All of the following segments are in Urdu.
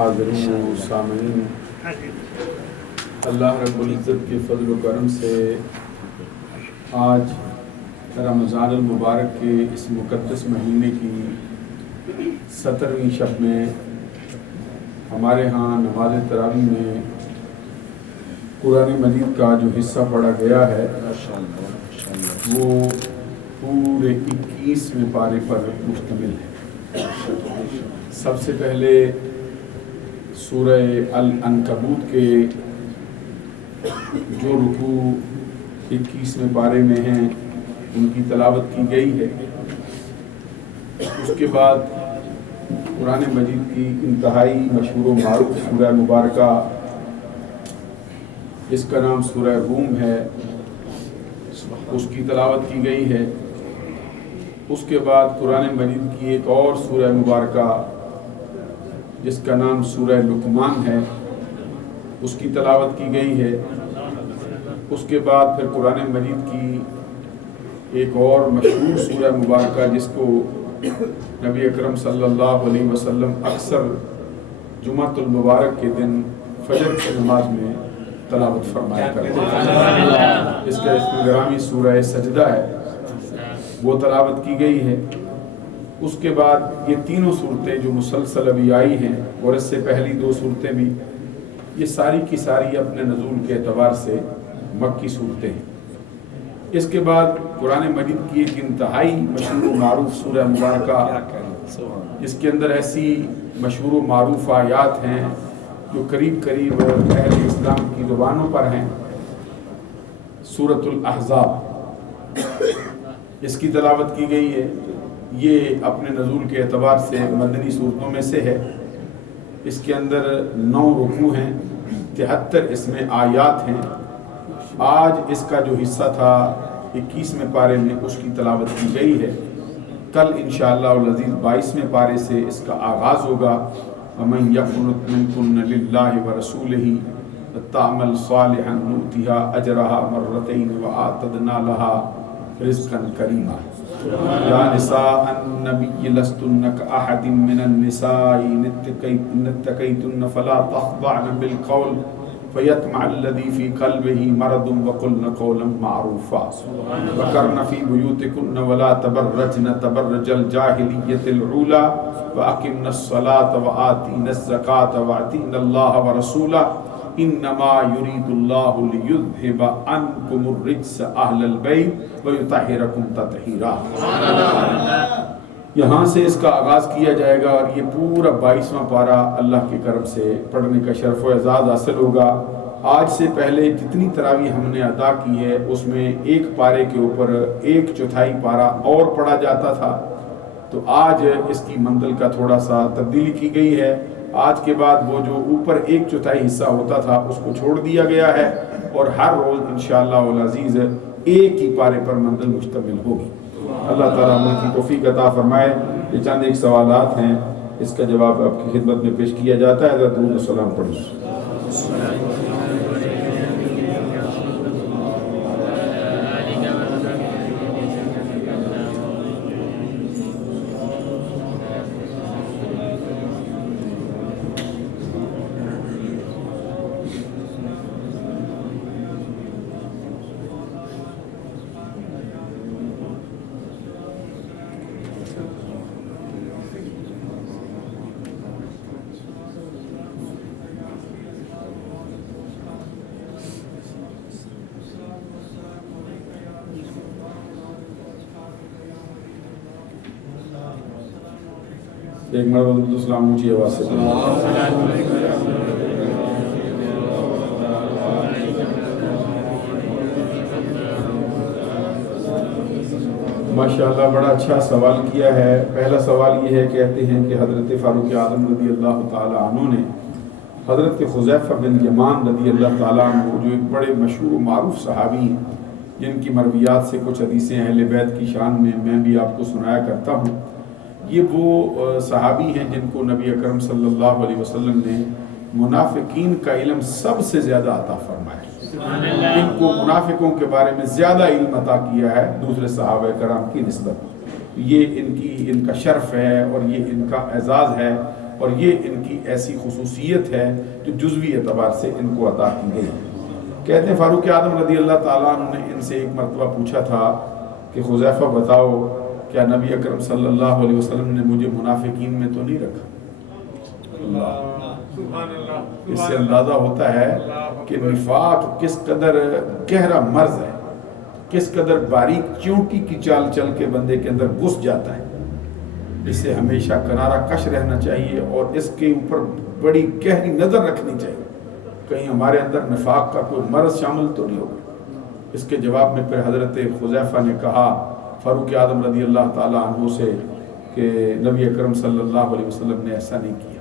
حاضرین و سامعین، اللہ رب العزت کے فضل و کرم سے آج رمضان المبارک کے اس مقدس مہینے کی 17ویں شب میں ہمارے ہاں نماز تراویح میں قرآن مجید کا جو حصہ پڑھا گیا ہے وہ پورے 21ویں پارے پر مشتمل ہے۔ سب سے پہلے سورہ العنکبوت کے جو رکوع 21ویں پارے میں ہیں ان کی تلاوت کی گئی ہے۔ اس کے بعد قرآن مجید کی انتہائی مشہور و معروف سورہ مبارکہ، اس کا نام سورہ روم ہے، اس کی تلاوت کی گئی ہے۔ اس کے بعد قرآن مجید کی ایک اور سورہ مبارکہ جس کا نام سورہ لقمان ہے، اس کی تلاوت کی گئی ہے۔ اس کے بعد پھر قرآن مجید کی ایک اور مشہور سورہ مبارکہ جس کو نبی اکرم صلی اللہ علیہ وسلم اکثر جمعۃ المبارک کے دن فجر کی نماز میں تلاوت فرمایا کرتے ہیں، اس کا اسم گرامی سورہ سجدہ ہے، وہ تلاوت کی گئی ہے۔ اس کے بعد یہ تینوں صورتیں جو مسلسل ابھی آئی ہیں اور اس سے پہلی دو صورتیں بھی، یہ ساری کی ساری اپنے نزول کے اعتبار سے مکی صورتیں ہیں۔ اس کے بعد قرآن مجید کی ایک انتہائی مشہور و معروف سورہ مبارکہ جس کے اندر ایسی مشہور و معروف آیات ہیں جو قریب اہل اسلام کی زبانوں پر ہیں، سورۃ الاحزاب، اس کی تلاوت کی گئی ہے۔ یہ اپنے نزول کے اعتبار سے مدنی صورتوں میں سے ہے۔ اس کے اندر 9 رکوع ہیں، 73 اس میں آیات ہیں۔ آج اس کا جو حصہ تھا 21ویں پارے میں، اس کی تلاوت کی گئی ہے۔ کل انشاءاللہ العزیز 22ویں پارے سے اس کا آغاز ہوگا۔ وَمَنْ يَقْنُتْ مِنْكُنَّ لِلَّهِ وَرَسُولِهِ وَتَعْمَلْ صَالِحًا نُؤْتِهَا أَجْرَهَا مَرَّتَيْنِ وَآتَدْنَا لَهَا رِزْقًا كَرِيمًا يَا نِسَاءَ النَّبِيِّ لَسْتُنَّ كَأَحَدٍ مِّنَ النِّسَاءِ إِنِ اتَّقَيْتُنَّ فَلَا تَخْضَعْنَ بِالْقَوْلِ فَيَطْمَعَ الَّذِي فِي قَلْبِهِ مَرَضٌ وَقُلْنَ قَوْلًا مَّعْرُوفًا وَقَرْنَ فِي بُيُوتِكُنَّ وَلَا تَبَرَّجْنَ تَبَرُّجَ الْجَاهِلِيَّةِ الْأُولَىٰ وَأَقِمْنَ الصَّلَاةَ وَآتِينَ الزَّكَاةَ وَأَطِيعْنَ اللَّهَ وَرَسُولَهُ إِنَّمَا يُرِيدُ اللَّهُ لِيُذْهِبَ عَنكُمُ الرِّجْسَ أَهْلَ الْبَيْتِ وَيُطَهِّرَكُمْ تَطْهِيرًا۔ یہاں سے اس کا آغاز کیا جائے گا اور یہ پورا 22واں پارہ اللہ کے کرم سے پڑھنے کا شرف و اعزاز حاصل ہوگا۔ آج سے پہلے جتنی تراویح ہم نے ادا کی ہے اس میں ایک پارے کے اوپر 1/4 پارہ اور پڑھا جاتا تھا، تو آج اس کی منزل کا تھوڑا سا تبدیلی کی گئی ہے۔ آج کے بعد وہ جو اوپر 1/4 حصہ ہوتا تھا اس کو چھوڑ دیا گیا ہے اور ہر روز انشاءاللہ العزیز ایک ہی پارے پر منزل مشتمل ہوگی۔ اللہ تعالیٰ عمل کی توفیق عطا فرمائے۔ یہ چند ایک سوالات ہیں، اس کا جواب آپ کی خدمت میں پیش کیا جاتا ہے۔ حضرت درود و سلام پڑھیں۔ ایک مرتبہ السلام اونچی آواز سے ماشاءاللہ بڑا اچھا سوال کیا ہے۔ پہلا سوال یہ ہے، کہتے ہیں کہ حضرت فاروق اعظم رضی اللہ تعالی عنہ نے حضرت حذیفہ بن یمان رضی اللہ تعالیٰ عنہ، جو ایک بڑے مشہور و معروف صحابی ہیں جن کی مرویات سے کچھ حدیثیں اہل بیت کی شان میں بھی آپ کو سنایا کرتا ہوں، یہ وہ صحابی ہیں جن کو نبی اکرم صلی اللہ علیہ وسلم نے منافقین کا علم سب سے زیادہ عطا فرمایا۔ ان کو منافقوں کے بارے میں زیادہ علم عطا کیا ہے دوسرے صحابہ کرام کی نسبت۔ یہ ان کا شرف ہے اور یہ ان کا اعزاز ہے اور یہ ان کی ایسی خصوصیت ہے جو جزوی اعتبار سے ان کو عطا کی گئی۔ کہتے ہیں فاروق اعظم رضی اللہ تعالیٰ عنہ نے ان سے ایک مرتبہ پوچھا تھا کہ حذیفہ بتاؤ کیا نبی اکرم صلی اللہ علیہ وسلم نے مجھے منافقین میں تو نہیں رکھا؟ اس سے اندازہ ہوتا ہے کہ نفاق کس قدر گہرا مرض ہے، کس قدر باریک چونٹی کی چال چل کے بندے کے اندر گھس جاتا ہے۔ اس سے ہمیشہ کنارہ کش رہنا چاہیے اور اس کے اوپر بڑی گہری نظر رکھنی چاہیے، کہیں ہمارے اندر نفاق کا کوئی مرض شامل تو نہیں ہوگا۔ اس کے جواب میں پھر حضرت حذیفہ نے کہا فاروق اعظم رضی اللہ تعالیٰ عنہ سے کہ نبی اکرم صلی اللہ علیہ وسلم نے ایسا نہیں کیا،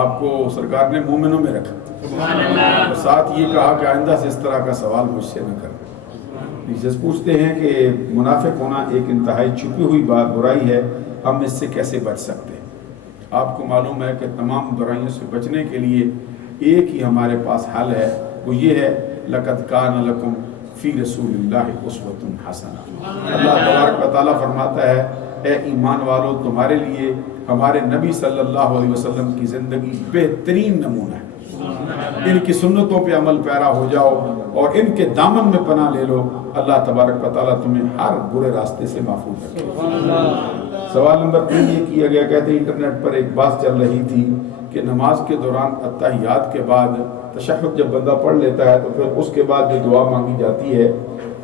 آپ کو سرکار نے مومنوں میں رکھا، اور ساتھ یہ کہا کہ آئندہ سے اس طرح کا سوال مجھ سے نہ کرنا۔ ٹیچرز پوچھتے ہیں کہ منافق ہونا ایک انتہائی چھپی ہوئی برائی ہے، ہم اس سے کیسے بچ سکتے ہیں؟ آپ کو معلوم ہے کہ تمام برائیوں سے بچنے کے لیے ایک ہی ہمارے پاس حل ہے، وہ یہ ہے لَقَدْ كَانَ لَكُمْ فِي رَسُولِ اللَّهِ أُسْوَةٌ حَسَنَةٌ۔ اللہ تبارک و تعالیٰ فرماتا ہے اے ایمان والو تمہارے لیے ہمارے نبی صلی اللہ علیہ وسلم کی زندگی بہترین نمونہ ہے، ان کی سنتوں پہ عمل پیرا ہو جاؤ اور ان کے دامن میں پناہ لے لو، اللہ تبارک و تعالیٰ تمہیں ہر برے راستے سے محفوظ رکھے۔ سوال نمبر 3 یہ کیا گیا، کہتے ہیں انٹرنیٹ پر ایک بات چل رہی تھی کہ نماز کے دوران اتحیات کے بعد تشہد جب بندہ پڑھ لیتا ہے تو پھر اس کے بعد جو دعا مانگی جاتی ہے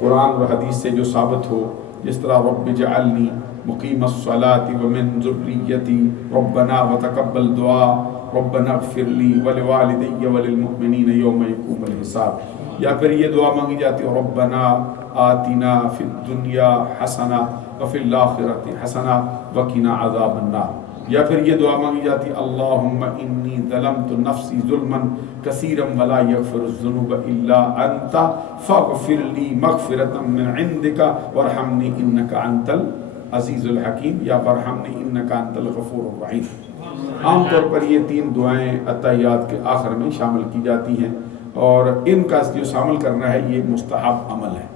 قرآن اور حدیث سے جو ثابت ہو، جس طرح رب اجعلنی مقیم الصلاة ومن ذریتی ربنا وتقبل دعا ربنا اغفر لی ولوالدی وللمؤمنین یوم یقوم الحساب، یا پھر یہ دعا مانگی جاتی ہے ربنا آتنا فی الدنیا حسنہ وفی الآخرۃ حسنہ وقنا عذاب النار، یا پھر یہ دعا مانگی جاتی اللہم انی ظلمت نفسی ظلما کثیرا ولا یغفر الذنوب الا انت فاغفر لی مغفرۃ من عندک وارحمنی انک انت العزیز الحکیم، یا وارحمنی انک انت الغفور الرحیم۔ عام طور پر یہ 3 دعائیں اتحیات کے آخر میں شامل کی جاتی ہیں، اور ان کا جو شامل کرنا ہے یہ مستحب عمل ہے۔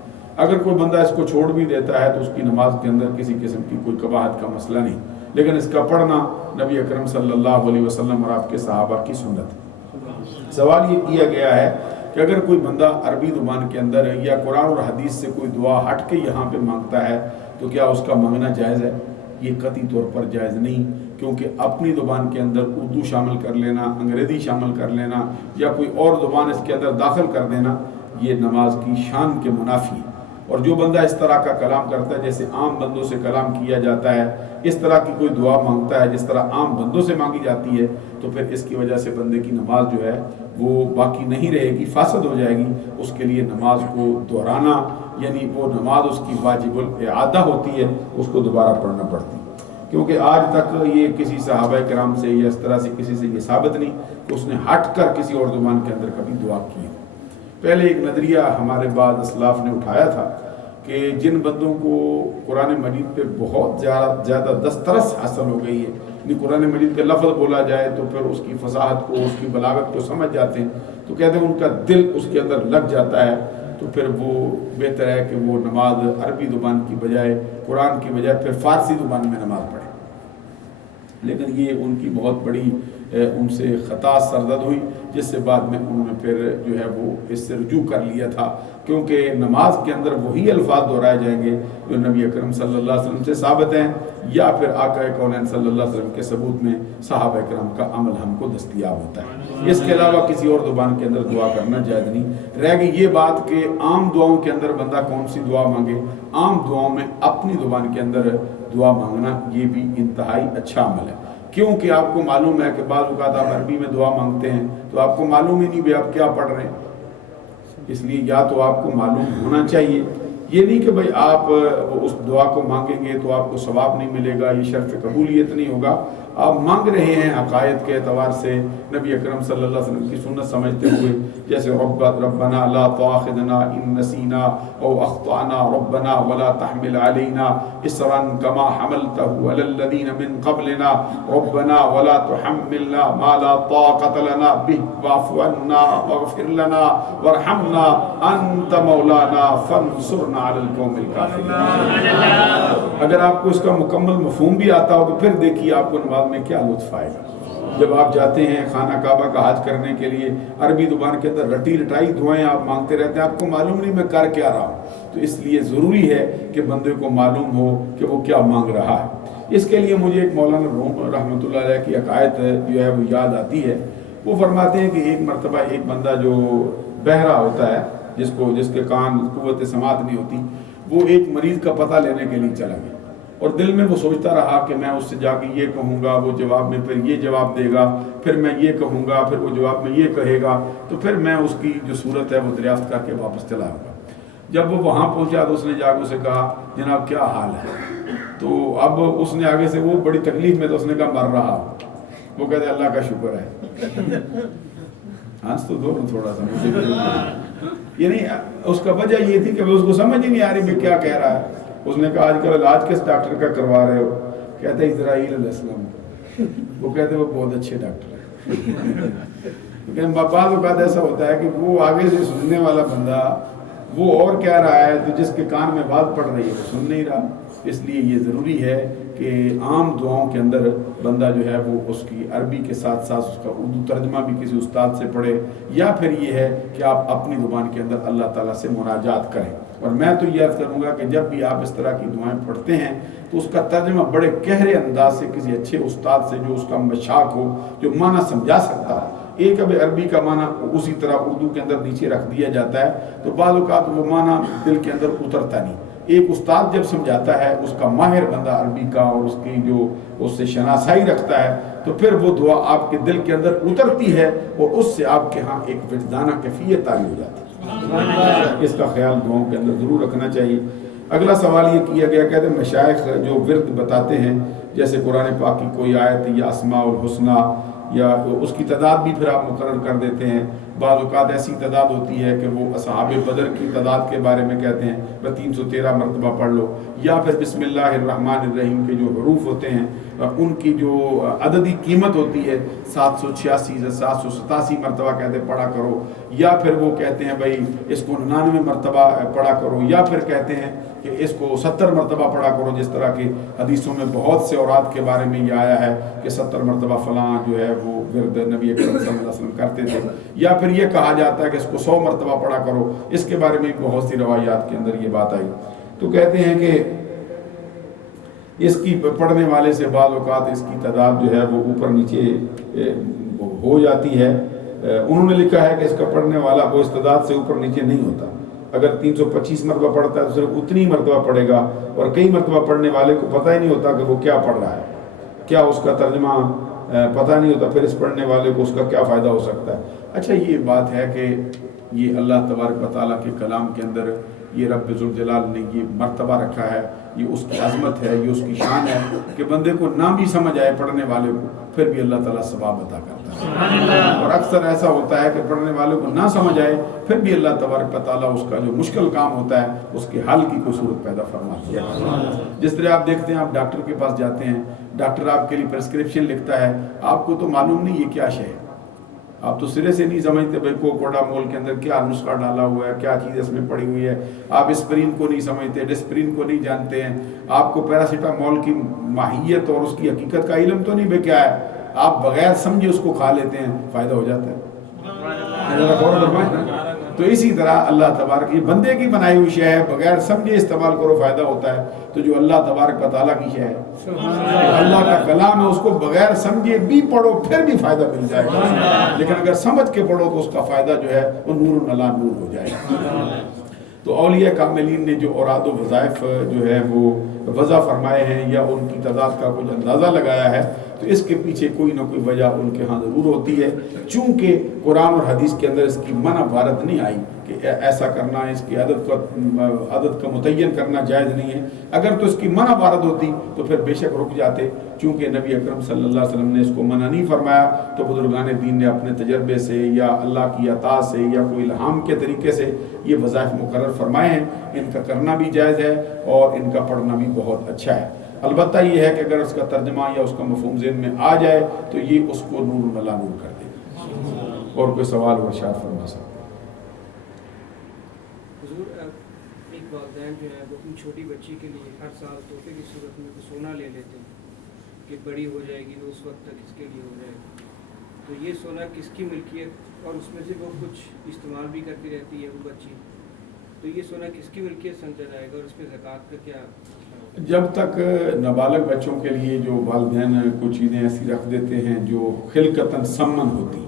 اگر کوئی بندہ اس کو چھوڑ بھی دیتا ہے تو اس کی نماز کے اندر کسی قسم کی کوئی قباحت کا مسئلہ نہیں، لیکن اس کا پڑھنا نبی اکرم صلی اللہ علیہ وسلم اور آپ کے صحابہ کی سنت ہے۔ سوال یہ کیا گیا ہے کہ اگر کوئی بندہ عربی زبان کے اندر یا قرآن اور حدیث سے کوئی دعا ہٹ کے یہاں پہ مانگتا ہے تو کیا اس کا مانگنا جائز ہے؟ یہ قطعی طور پر جائز نہیں، کیونکہ اپنی زبان کے اندر اردو شامل کر لینا، انگریزی شامل کر لینا یا کوئی اور زبان اس کے اندر داخل کر دینا یہ نماز کی شان کے منافی ہے۔ اور جو بندہ اس طرح کا کلام کرتا ہے جیسے عام بندوں سے کلام کیا جاتا ہے، اس طرح کی کوئی دعا مانگتا ہے جس طرح عام بندوں سے مانگی جاتی ہے، تو پھر اس کی وجہ سے بندے کی نماز جو ہے وہ باقی نہیں رہے گی، فاسد ہو جائے گی۔ اس کے لیے نماز کو دہرانا، یعنی وہ نماز اس کی واجب الاعادہ ہوتی ہے، اس کو دوبارہ پڑھنا پڑتی ہے، کیونکہ آج تک یہ کسی صحابہ کرام سے یا اس طرح سے کسی سے یہ ثابت نہیں کہ اس نے ہٹ کر کسی اور زبان کے اندر کبھی دعا کی ہو۔ پہلے ایک نظریہ ہمارے بعد اسلاف نے اٹھایا تھا کہ جن بندوں کو قرآن مجید پہ بہت زیادہ دسترس حاصل ہو گئی ہے، یعنی قرآن مجید کا لفظ بولا جائے تو پھر اس کی فصاحت کو، اس کی بلاغت کو سمجھ جاتے ہیں، تو کہتے ہیں ان کا دل اس کے اندر لگ جاتا ہے، تو پھر وہ بہتر ہے کہ وہ نماز عربی زبان کی بجائے، قرآن کی بجائے پھر فارسی زبان میں نماز پڑھے۔ لیکن یہ ان کی بہت بڑی ان سے خطا سرزد ہوئی، جس سے بعد میں انہوں نے پھر جو ہے وہ اس سے رجوع کر لیا تھا، کیونکہ نماز کے اندر وہی الفاظ دہرائے جائیں گے جو نبی اکرم صلی اللہ علیہ وسلم سے ثابت ہیں، یا پھر آقا کونین صلی اللہ علیہ وسلم کے ثبوت میں صحابہ کرام کا عمل ہم کو دستیاب ہوتا ہے۔ اس کے علاوہ کسی اور زبان کے اندر دعا کرنا جائز نہیں۔ رہ گئی یہ بات کہ عام دعاؤں کے اندر بندہ کون سی دعا مانگے، عام دعاؤں میں اپنی زبان کے اندر دعا مانگنا یہ بھی انتہائی اچھا عمل ہے، کیونکہ آپ کو معلوم ہے کہ بعض اوقات آپ عربی میں دعا مانگتے ہیں تو آپ کو معلوم ہی نہیں بھی آپ کیا پڑھ رہے ہیں، اس لیے یا تو آپ کو معلوم ہونا چاہیے، یہ نہیں کہ بھئی آپ اس دعا کو مانگیں گے تو آپ کو ثواب نہیں ملے گا، یہ شرط قبولیت نہیں ہوگا، آپ مانگ رہے ہیں عقائد کے اعتبار سے نبی اکرم صلی اللہ علیہ وسلم کی سنت سمجھتے ہوئے، جیسے ربنا لا تؤاخذنا ان نسینا او اخطأنا ربنا ولا تحمل علینا اصرا كما حملته على الذين من قبلنا ربنا ولا تحملنا ما لا طاقة لنا به واعف عنا واغفر لنا وارحمنا انت مولانا فانصرنا على القوم الكافرين۔ اگر آپ کو اس کا مکمل مفہوم بھی آتا ہو تو پھر دیکھیے آپ کو نماز میں کیا لطف آئے گا. جب آپ جاتے ہیں خانہ کعبہ کا حج کرنے کے لیے، عربی زبان کے اندر رٹی رٹائی دعائیں آپ مانگتے رہتے ہیں، آپ کو معلوم نہیں میں کر کیا رہا ہوں. تو اس لیے ضروری ہے کہ بندے کو معلوم ہو کہ وہ کیا مانگ رہا ہے. اس کے لیے مجھے ایک مولانا روم رحمۃ اللہ علیہ کی ایک آیت جو ہے وہ یاد آتی ہے. وہ فرماتے ہیں کہ ایک مرتبہ ایک بندہ جو بہرا ہوتا ہے، جس کے کان قوت سماعت نہیں ہوتی، وہ ایک مریض کا پتہ لینے کے لیے چلا گیا اور دل میں وہ سوچتا رہا کہ میں اس سے جا کے یہ کہوں گا، وہ جواب میں پھر یہ جواب دے گا، پھر میں یہ کہوں گا، پھر وہ جواب میں یہ کہے گا، تو پھر میں اس کی جو صورت ہے وہ دریافت کر کے واپس چلا آؤں گا. جب وہ وہاں پہنچا تو اس نے جا کے اسے کہا جناب کیا حال ہے؟ تو اب اس نے آگے سے، وہ بڑی تکلیف میں، تو اس نے کہا مر رہا. وہ کہتے اللہ کا شکر ہے. ہنس تو دو تھوڑا سا مجھے، یعنی اس کا وجہ یہ تھی کہ اس کو سمجھ ہی نہیں آ رہی میں کیا کہہ رہا ہے. اس نے کہا آج کل علاج کس ڈاکٹر کا کروا رہے ہو؟ کہتے ہیں اسرائیل علیہ السلام. وہ کہتے ہیں وہ بہت اچھے ڈاکٹر ہیں. لیکن بعض اوقات ایسا ہوتا ہے کہ وہ آگے سے سننے والا بندہ وہ اور کہہ رہا ہے، تو جس کے کان میں بات پڑ رہی ہے وہ سن نہیں رہا. اس لیے یہ ضروری ہے کہ عام دعاؤں کے اندر بندہ جو ہے وہ اس کی عربی کے ساتھ ساتھ اس کا اردو ترجمہ بھی کسی استاد سے پڑھے، یا پھر یہ ہے کہ آپ اپنی زبان کے اندر اللہ تعالیٰ سے مناجات کریں. اور میں تو یہ عرض کروں گا کہ جب بھی آپ اس طرح کی دعائیں پڑھتے ہیں تو اس کا ترجمہ بڑے گہرے انداز سے کسی اچھے استاد سے، جو اس کا مشاق ہو، جو معنی سمجھا سکتا ہے. ایک اب عربی کا معنی اسی طرح اردو کے اندر نیچے رکھ دیا جاتا ہے تو بعض اوقات وہ معنی دل کے اندر اترتا نہیں. ایک استاد جب سمجھاتا ہے، اس کا ماہر بندہ عربی کا، اور اس کی جو اس سے شناسائی رکھتا ہے، تو پھر وہ دعا آپ کے دل کے اندر اترتی ہے اور اس سے آپ کے ہاں ایک وجدانہ کیفیت تاری ہو جاتی ہے. اس کا خیال دعاؤں کے اندر ضرور رکھنا چاہیے. اگلا سوال یہ کیا گیا، کہتے ہیں مشائخ جو ورد بتاتے ہیں، جیسے قرآن پاک کی کوئی آیت یا اسماء الحسنہ، یا اس کی تعداد بھی پھر آپ مقرر کر دیتے ہیں. بعض اوقات ایسی تعداد ہوتی ہے کہ وہ اصحاب بدر کی تعداد کے بارے میں کہتے ہیں وہ 313 مرتبہ پڑھ لو، یا پھر بسم اللہ الرحمن الرحیم کے جو حروف ہوتے ہیں ان کی جو عددی قیمت ہوتی ہے 786 یا 787 مرتبہ کہتے ہیں پڑھا کرو، یا پھر وہ کہتے ہیں بھائی اس کو 99 مرتبہ پڑھا کرو، یا پھر کہتے ہیں کہ اس کو 70 مرتبہ پڑھا کرو. جس طرح کی حدیثوں میں بہت سے اوراد کے بارے میں یہ آیا ہے کہ 70 مرتبہ فلاں جو ہے وہ ورد نبی اکرم صلی اللہ علیہ وسلم کرتے تھے، یا پھر یہ کہا جاتا ہے کہ اس کو 100 مرتبہ پڑھا کرو. اس کے بارے میں بہت سی روایات کے اندر یہ بات آئی. تو کہتے ہیں کہ اس کی پڑھنے والے سے بعض اوقات اس کی تعداد جو ہے وہ اوپر نیچے ہو جاتی ہے. انہوں نے لکھا ہے کہ اس کا پڑھنے والا وہ اس تعداد سے اوپر نیچے نہیں ہوتا. اگر 325 مرتبہ پڑھتا ہے تو صرف اتنی مرتبہ پڑھے گا، اور کئی مرتبہ پڑھنے والے کو پتہ ہی نہیں ہوتا کہ وہ کیا پڑھ رہا ہے، کیا اس کا ترجمہ پتہ نہیں ہوتا. پھر اس پڑھنے والے کو اس کا کیا فائدہ ہو سکتا ہے. اچھا یہ بات ہے کہ یہ اللہ تبارک و تعالیٰ کے کلام کے اندر یہ رب ذوالجلال نے یہ مرتبہ رکھا ہے، یہ اس کی عظمت ہے، یہ اس کی شان ہے کہ بندے کو نہ بھی سمجھ آئے پڑھنے والے کو پھر بھی اللہ تعالیٰ ثواب عطا کرتا ہے. اور اکثر ایسا ہوتا ہے کہ پڑھنے والے کو نہ سمجھ آئے پھر بھی اللہ تبارک و تعالیٰ اس کا جو مشکل کام ہوتا ہے اس کے حل کی کوئی صورت پیدا فرماتی ہے. جس طرح آپ دیکھتے ہیں، آپ ڈاکٹر کے پاس جاتے ہیں، ڈاکٹر آپ کے لیے پرسکرپشن لکھتا ہے، آپ کو تو معلوم نہیں یہ کیا شے ہے، آپ تو سرے سے نہیں سمجھتے بھائی کوکوڈامول کے اندر کیا نسخہ ڈالا ہوا ہے، کیا چیز اس میں پڑی ہوئی ہے. آپ اسپرین کو نہیں سمجھتے، ڈسپرین کو نہیں جانتے ہیں، آپ کو پیراسیٹامول کی ماہیت اور اس کی حقیقت کا علم تو نہیں بے کیا ہے، آپ بغیر سمجھے اس کو کھا لیتے ہیں، فائدہ ہو جاتا ہے. تو اسی طرح اللہ تبارک یہ بندے کی بنائی ہوئی شے ہے، بغیر سمجھے استعمال کرو فائدہ ہوتا ہے. تو جو اللہ تبارک و تعالیٰ کی شے ہے، اللہ کا کلام ہے، اس کو بغیر سمجھے بھی پڑھو پھر بھی فائدہ مل جائے گا، لیکن اگر سمجھ کے پڑھو تو اس کا فائدہ جو ہے وہ نور علی نور ہو جائے گا. تو اولیاء کاملین نے جو اوراد و وظائف جو ہے وہ وضع فرمائے ہیں یا ان کی تعداد کا کچھ اندازہ لگایا ہے، تو اس کے پیچھے کوئی نہ کوئی وجہ ان کے ہاں ضرور ہوتی ہے. چونکہ قرآن اور حدیث کے اندر اس کی منع وارد نہیں آئی کہ ایسا کرنا، اس کی عدد کا متعین کرنا جائز نہیں ہے. اگر تو اس کی منع وارد ہوتی تو پھر بے شک رک جاتے. چونکہ نبی اکرم صلی اللہ علیہ وسلم نے اس کو منع نہیں فرمایا، تو بزرگان دین نے اپنے تجربے سے یا اللہ کی عطا سے یا کوئی الہام کے طریقے سے یہ وظائف مقرر فرمائے ہیں. ان کا کرنا بھی جائز ہے اور ان کا پڑھنا بھی بہت اچھا ہے. البتہ یہ ہے کہ اگر اس کا ترجمہ یا اس کا مفہوم ذہن میں آ جائے تو یہ اس کو نور علی نور کر دے گا. اور کوئی سوال و ارشاد فرما سکتے ہیں. حضور ایک والدین جو ہے وہ اپنی چھوٹی بچی کے لیے ہر سال تحفے کی صورت میں سونا لے لیتے ہیں، کہ بڑی ہو جائے گی تو اس وقت تک اس کے لیے ہو جائے گا، تو یہ سونا کس کی ملکیت، اور اس میں سے وہ کچھ استعمال بھی کرتی رہتی ہے وہ بچی، تو یہ سونا کس کی ملکیت سمجھا جائے گا اور اس پہ زکوٰۃ کا کیا؟ جب تک نابالغ بچوں کے لیے جو والدین کچھ چیزیں ایسی رکھ دیتے ہیں جو خلقتاً سمن ہوتی،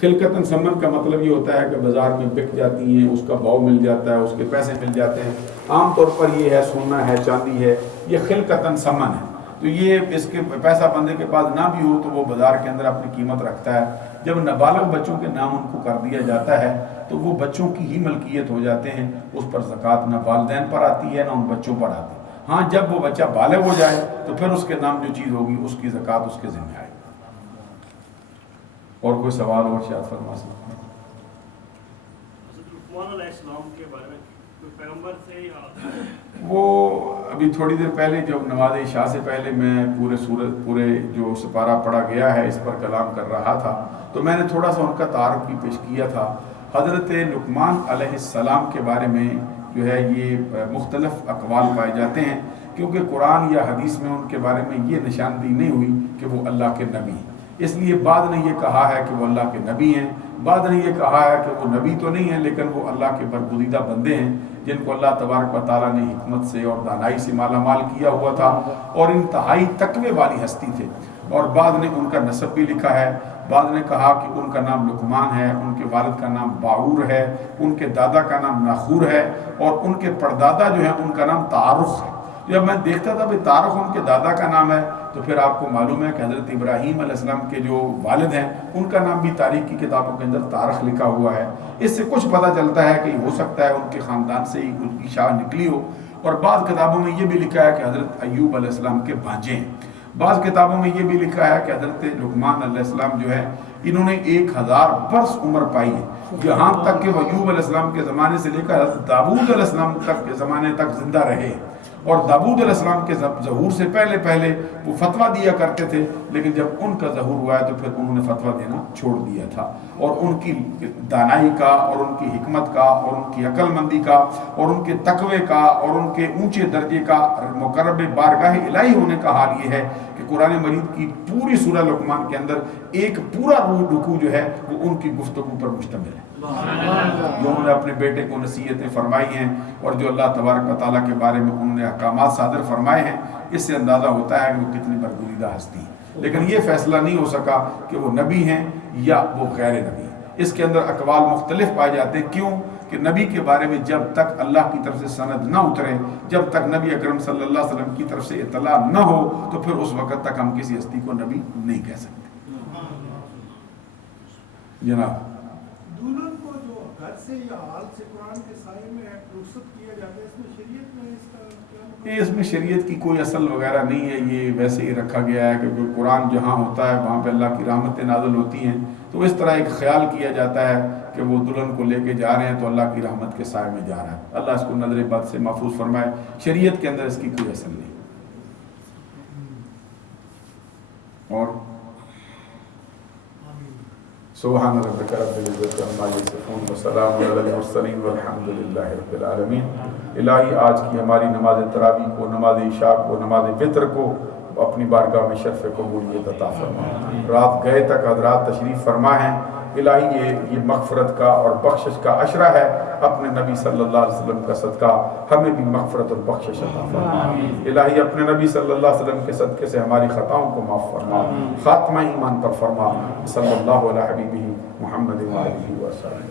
خلقتاً سمن کا مطلب یہ ہوتا ہے کہ بازار میں بک جاتی ہیں، اس کا بھاؤ مل جاتا ہے، اس کے پیسے مل جاتے ہیں، عام طور پر یہ ہے سونا ہے، چاندی ہے، یہ خلقتاً سمن ہے، تو یہ اس کے پیسہ بندے کے پاس نہ بھی ہو تو وہ بازار کے اندر اپنی قیمت رکھتا ہے۔ جب نابالغ بچوں کے نام ان کو کر دیا جاتا ہے تو وہ بچوں کی ہی ملکیت ہو جاتے ہیں، اس پر زکوٰۃ نہ والدین پر آتی ہے نہ ان بچوں پر آتی ہے۔ ہاں جب وہ بچہ بالغ ہو جائے تو پھر اس کے نام جو چیز ہوگی اس کی زکوٰۃ اس کے ذمہ آئے گی۔ اور کوئی سوال اور شاید فرما سکتے ہیں؟ حضرت لقمان علیہ السلام کے بارے میں کوئی پیغمبر تھے یا؟ وہ ابھی تھوڑی دیر پہلے جب نماز عشاء سے پہلے میں پورے جو سپارہ پڑھا گیا ہے اس پر کلام کر رہا تھا تو میں نے تھوڑا سا ان کا تعارف بھی پیش کیا تھا۔ حضرت لقمان علیہ السلام کے بارے میں جو ہے یہ مختلف اقوال پائے جاتے ہیں، کیونکہ قرآن یا حدیث میں ان کے بارے میں یہ نشاندہی نہیں ہوئی کہ وہ اللہ کے نبی ہیں، اس لیے بعد نے یہ کہا ہے کہ وہ اللہ کے نبی ہیں، بعد نے یہ کہا ہے کہ وہ نبی تو نہیں ہیں لیکن وہ اللہ کے برگزیدہ بندے ہیں جن کو اللہ تبارک و تعالیٰ نے حکمت سے اور دانائی سے مالا مال کیا ہوا تھا اور انتہائی تقوی والی ہستی تھے۔ اور بعد نے ان کا نسب بھی لکھا ہے، بعد نے کہا کہ ان کا نام لقمان ہے، ان کے والد کا نام باعور ہے، ان کے دادا کا نام ناخور ہے اور ان کے پردادا جو ہے ان کا نام تعارخ ہے۔ جب میں دیکھتا تھا کہ تعارخ ان کے دادا کا نام ہے تو پھر آپ کو معلوم ہے کہ حضرت ابراہیم علیہ السلام کے جو والد ہیں ان کا نام بھی تاریخ کی کتابوں کے اندر تارخ لکھا ہوا ہے۔ اس سے کچھ پتہ چلتا ہے کہ ہو سکتا ہے ان کے خاندان سے ہی ان کی شاہ نکلی ہو، اور بعض کتابوں میں یہ بھی لکھا ہے کہ حضرت ایوب علیہ السلام کے بھانجے ہیں، بعض کتابوں میں یہ بھی لکھا ہے کہ حضرت لقمان علیہ السلام جو ہے انہوں نے 1000 برس عمر پائی ہے، جہاں تک کہ ایوب علیہ السلام کے زمانے سے لے کر حضرت داؤد علیہ السلام تک کے زمانے تک زندہ رہے، اور داؤد علیہ السلام کے ظہور سے پہلے وہ فتویٰ دیا کرتے تھے، لیکن جب ان کا ظہور ہوا ہے تو پھر انہوں نے فتویٰ دینا چھوڑ دیا تھا، اور ان کی دانائی کا اور ان کی حکمت کا اور ان کی عقل مندی کا اور ان کے تقوی کا اور ان کے اونچے درجے کا مقرب بارگاہ الہی ہونے کا حال یہ ہے کہ قرآن مجید کی پوری سورہ لقمان کے اندر ایک پورا رکوع جو ہے وہ ان کی گفتگو پر مشتمل ہے، جو انہوں نے اپنے بیٹے کو نصیحتیں فرمائی ہیں اور جو اللہ تبارک و تعالیٰ کے بارے میں انہوں نے احکامات صادر فرمائے ہیں، اس سے اندازہ ہوتا ہے کہ وہ کتنی برگزیدہ ہستی ہے۔ لیکن یہ فیصلہ نہیں ہو سکا کہ وہ نبی ہیں یا وہ غیر نبی ہیں، اس کے اندر اقوال مختلف پائے جاتے ہیں۔ کیوں کہ نبی کے بارے میں جب تک اللہ کی طرف سے سند نہ اترے، جب تک نبی اکرم صلی اللہ علیہ وسلم کی طرف سے اطلاع نہ ہو تو پھر اس وقت تک ہم کسی ہستی کو نبی نہیں کہہ سکتے۔ جناب دلہن کو جو گھر سے یا حال سے قرآن کے سائے میں رخصت کیا جاتا ہے، اس میں شریعت میں اس کا کیا؟ اس میں شریعت کی کوئی اصل وغیرہ نہیں ہے، یہ ویسے ہی رکھا گیا ہے کہ قرآن جہاں ہوتا ہے وہاں پہ اللہ کی رحمتیں نازل ہوتی ہیں، تو اس طرح ایک خیال کیا جاتا ہے کہ وہ دلہن کو لے کے جا رہے ہیں تو اللہ کی رحمت کے سائے میں جا رہا ہے۔ اللہ اس کو نظر بد سے محفوظ فرمائے، شریعت کے اندر اس کی کوئی اصل نہیں۔ اور سبحان ربک رب العزت عما یصفون وسلام علی المرسلین والحمد للہ رب العالمین۔ الہی آج کی ہماری نماز تراویح کو، نماز عشاء کو، نماز فطر کو اپنی بارگاہ میں شرف قبولیت عطا فرما۔ رات گئے تک حضرات تشریف فرما ہیں، الہی یہ مغفرت کا اور بخشش کا عشرہ ہے، اپنے نبی صلی اللہ علیہ وسلم کا صدقہ ہمیں بھی مغفرت اور بخشش عطا فرما۔ الہی اپنے نبی صلی اللہ علیہ وسلم کے صدقے سے ہماری خطاؤں کو معاف فرما، خاتمہ ایمان پر فرما۔ صلی اللہ علیہ حبیبہ محمد و آلہ وسلم۔